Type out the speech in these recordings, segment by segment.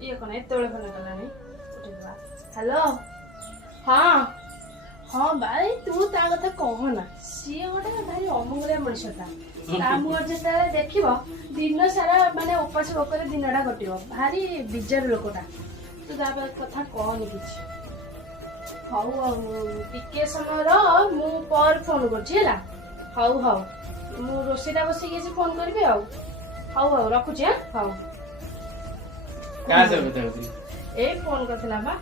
ये कौन एत फोन कलानी हेलो हाँ हाँ भाई तू ता कथा कहना सी गोटे भाई अमंगलिया मनुष्यटा मुहर जिते देख दिन सारा माने उपास भोकर दिनटा कट भारी बिजार लोकटा तू ता कथा कहनी कि हौ टिके समय मु पर फोन कर हौ हौ मु रोषेटा बसिक फोन करी हौ हौ हौ रखुची हौ ए फोन करथिला बा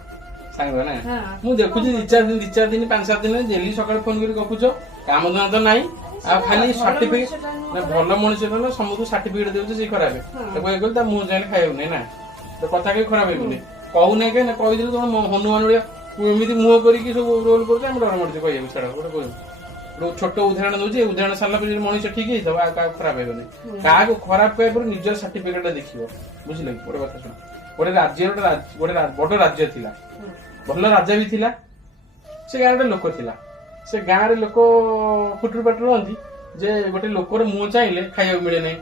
सांग ना मु देखुची 2-4 दिन 5-7 दिन डेली सकाळ फोन करी गपुछ काम धंदा तो नाही आ खाली सर्टिफिकेट ना भल मनुष्य ना समूह सर्टिफिकेट देउछ से खराब ताको एकल ता मु जाने खाइउ नै ना तो कथा के खराब हेबुनी कहू नै के ना कहि दिल तो हनुमान उड़िया एमिति मुह करी कि सब रोल करछ हम डर मरते कहियो छडा गोटे कहू छोट उदाहरण दउछ उदाहरण साला पर मनुष्य ठीक है दबा का खराब हेबुनी का को खराब कय पर निजर सर्टिफिकेट देखियो बुझिले गोटे बात सुन गोटे राज्य गोटे बड़ राज्य थिला भल राजा भी थिला से गाँव लोक थिला से गाँव लोक फुटुर पाटुर हंती जे गोटे लोकर मुह चाहिए खाइबा मिले नहीं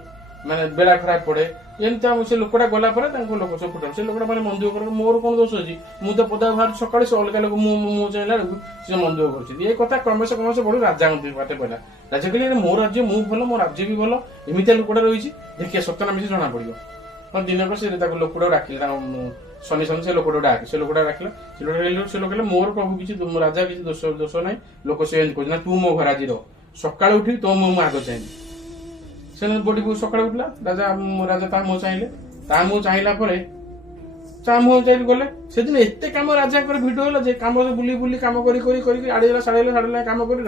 माने बेला खराब पड़े एमती से लोकटा गला लोक सब फुटा से लोकटा मैंने मन दुख कर मोर कौन दोष अच्छी मुझे तो पदा बाहर सकाଳେ से अलग लोक मुह चाहिए से मन दुख कर कथा क्रमश क्रमश बढ़ राजा बाटे पड़ा राजा कहले मो राज्य मु भल मो राज्य भी भल एमती लोकटा रही देखिए सतना मिसी जना पड़ो दिनक से लोकटा डाकिल शनि शनि से लोकटा डाके से लोकटा डाकिल से लोक मोर प्रभु किसी राजा किसी दोष दोष ना लोक से कहना तू मो घर आज सका उठी तो मु आग चाहिए से बड़ी सका उठला राजा राजा ता मुह चाहिए ता मुह चाहिला ता मुह चाहिए गले से दिन एत कम राजा भिड है कम बुली बुली कम आड़ेला साड़ेला कम कर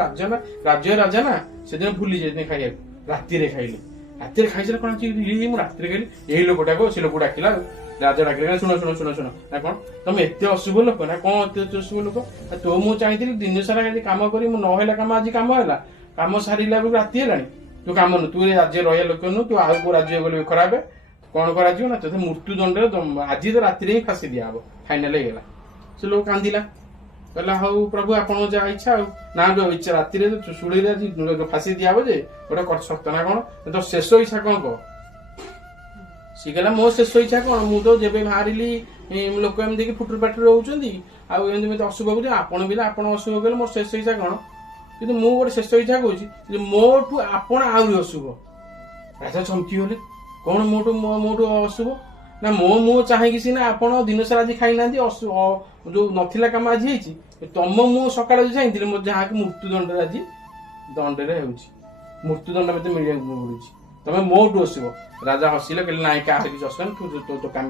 राज्य राजा ना से दिन भूली जाए खाइए राति खाइले राति खाई कौन राति खाइली यही लोकटा को से लोक डाकिला राजा डाकिले शुण शुण शुण शुण ना कौन तुम एत अशुभ लोक ना कौन एत अशुभ लोक तो मुझे चाहिए दिन सारा कम कर ना कम आज कम है कम सारा बेलू राति है तू कम नु तू राज्य रहा लोक नु तू आउ को राज्य गले खराब कौन कर ना तुझे मृत्युदंड आज तो राति ही फांसी दिया हम फाइनाल होगा से लोग कांदिला कहला हौ प्रभु आपन जहाँ इच्छा ना जो इच्छा राति शुड़े फांसी दिया जे गोटे सत्य ना कौन तो शेष इच्छा कौन कह सी कहला मो शेष इच्छा कौन मु तो जब बाहर लोक एमती फुटुर पाटुर रोचे आमती अशुभ हो आपड़ भी आप अशुभ कले मोर शेष इच्छा कौन कि मु गोटे शेष इच्छा कहूँ मोठू आपण आहरी अशुभ राजा चमकी गले कौन मोठू अशुभ ना मो चाहिए सीना आप दिन सारा आज खाई ना जो नथिला कम आज तुम मु सका चाहिए मो जहाँ की मृत्युदंड आज दंडे मृत्युदंड मत मिल पड़ू तुम मोटू अशुभ राजा हसिले कहले ना क्या किसी असुविधा तो काम